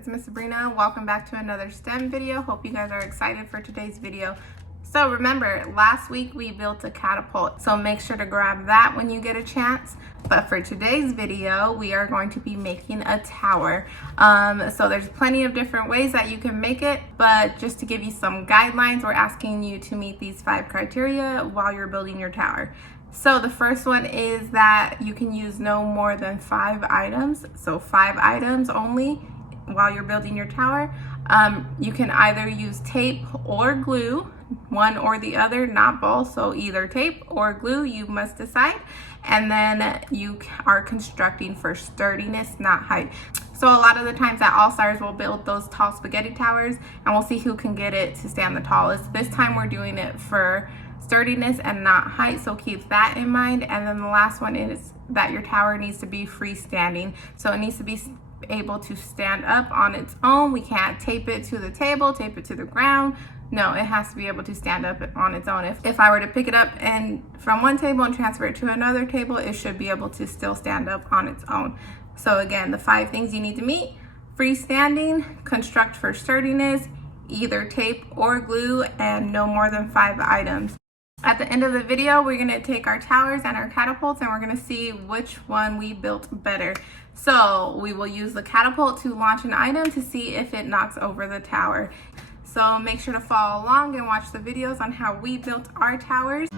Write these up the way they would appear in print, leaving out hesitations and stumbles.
it's Miss Sabrina. Welcome back to another STEM video. Hope you guys are excited for today's video. So remember, last week we built a catapult, so make sure to grab that when you get a chance. But for today's video, we are going to be making a tower. So there's plenty of different ways that you can make it, but just to give you some guidelines, we're asking you to meet these 5 criteria while you're building your tower. So the first one is that you can use no more than 5 items, so 5 items only while you're building your tower. You can either use tape or glue, one or the other, not both, so either tape or glue, you must decide. And then you are constructing for sturdiness, not height. So a lot of the times at All Stars we'll build those tall spaghetti towers and we'll see who can get it to stand the tallest. This time we're doing it for sturdiness and not height, so keep that in mind. And then the last one is that your tower needs to be freestanding, so it needs to be able to stand up on its own. We can't tape it to the table, tape it to the ground. No, it has to be able to stand up on its own. If I were to pick it up and from one table and transfer it to another table, it should be able to still stand up on its own. So again, the 5 things you need to meet: freestanding, construct for sturdiness, either tape or glue, and no more than 5 items. At the end of the video, we're gonna take our towers and our catapults and we're gonna see which one we built better. So we will use the catapult to launch an item to see if it knocks over the tower. So make sure to follow along and watch the videos on how we built our towers.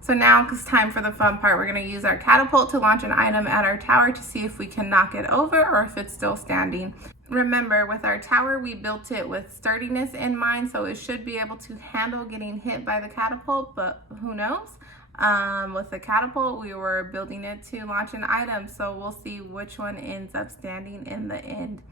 So now it's time for the fun part. We're going to use our catapult to launch an item at our tower to see if we can knock it over or if it's still standing. Remember, with our tower, we built it with sturdiness in mind, so it should be able to handle getting hit by the catapult, but who knows? With the catapult, we were building it to launch an item, so we'll see which one ends up standing in the end.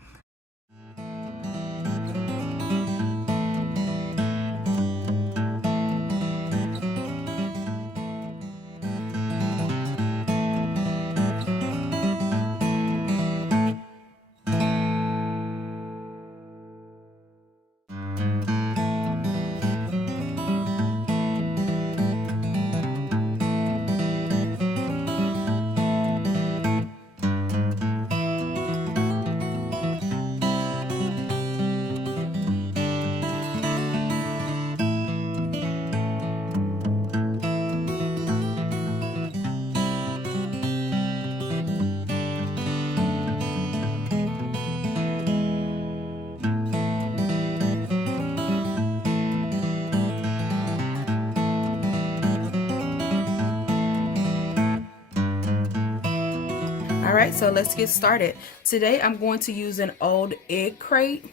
Alright, so let's get started. Today I'm going to use an old egg crate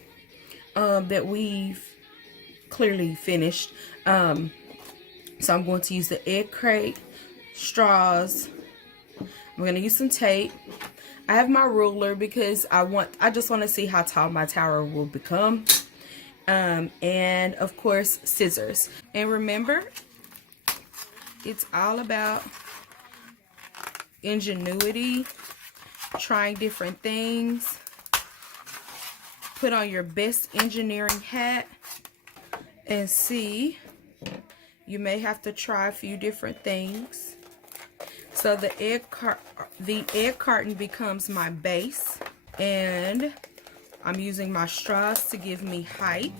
that we've clearly finished. So I'm going to use the egg crate, straws. I'm going to use some tape. I have my ruler because I just want to see how tall my tower will become. And of course, scissors. And remember, it's all about ingenuity. Trying different things. Put on your best engineering hat and see. You may have to try a few different things. So the egg carton becomes my base, and I'm using my straws to give me height.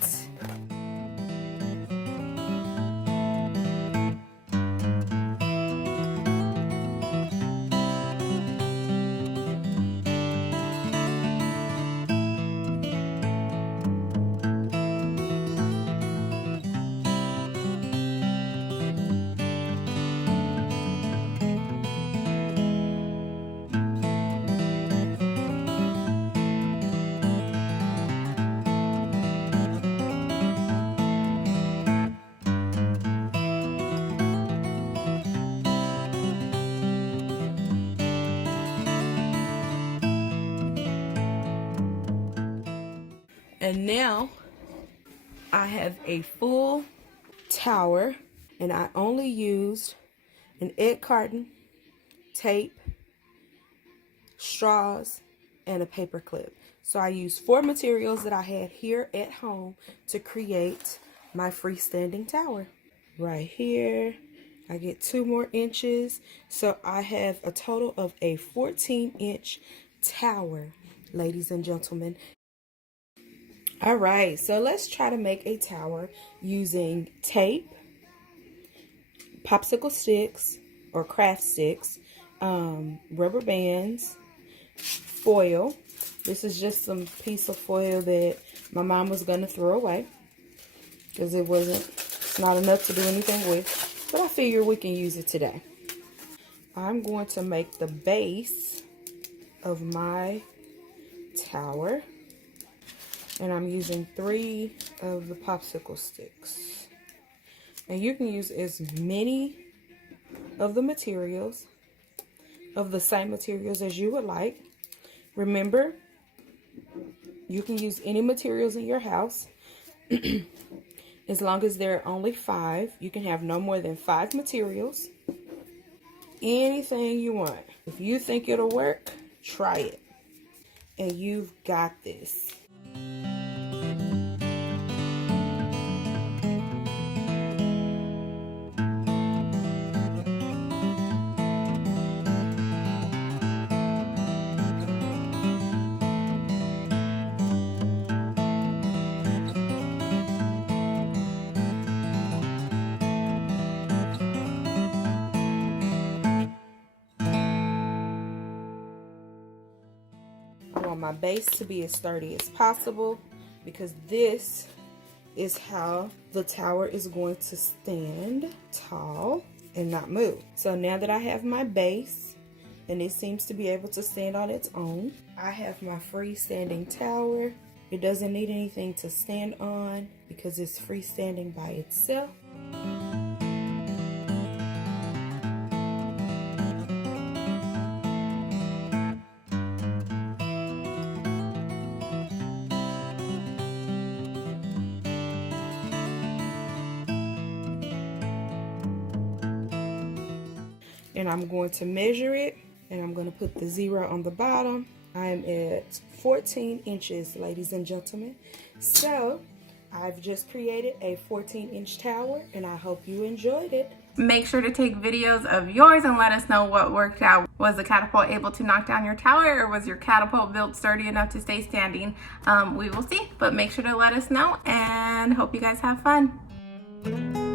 And now I have a full tower, and I only used an egg carton, tape, straws, and a paper clip. So I used 4 materials that I had here at home to create my freestanding tower. Right here, I get 2 more inches. So I have a total of a 14-inch tower, ladies and gentlemen. All right, so let's try to make a tower using tape, popsicle sticks or craft sticks, rubber bands, foil. This is just some piece of foil that my mom was going to throw away because it's not enough to do anything with, but I figure we can use it today. I'm going to make the base of my tower, and I'm using 3 of the popsicle sticks. And you can use as many of the materials, of the same materials as you would like. Remember, you can use any materials in your house as long as there are only 5. You can have no more than 5 materials. Anything you want. If you think it'll work, try it. And you've got this. I want my base to be as sturdy as possible because this is how the tower is going to stand tall and not move. So now that I have my base and it seems to be able to stand on its own, I have my freestanding tower. It doesn't need anything to stand on because it's freestanding by itself. And I'm going to measure it, and I'm going to put the 0 on the bottom. I'm at 14 inches, ladies and gentlemen. So I've just created a 14-inch tower, and I hope you enjoyed it. Make sure to take videos of yours and let us know what worked out. Was the catapult able to knock down your tower, or was your catapult built sturdy enough to stay standing? We will see, but make sure to let us know, and hope you guys have fun.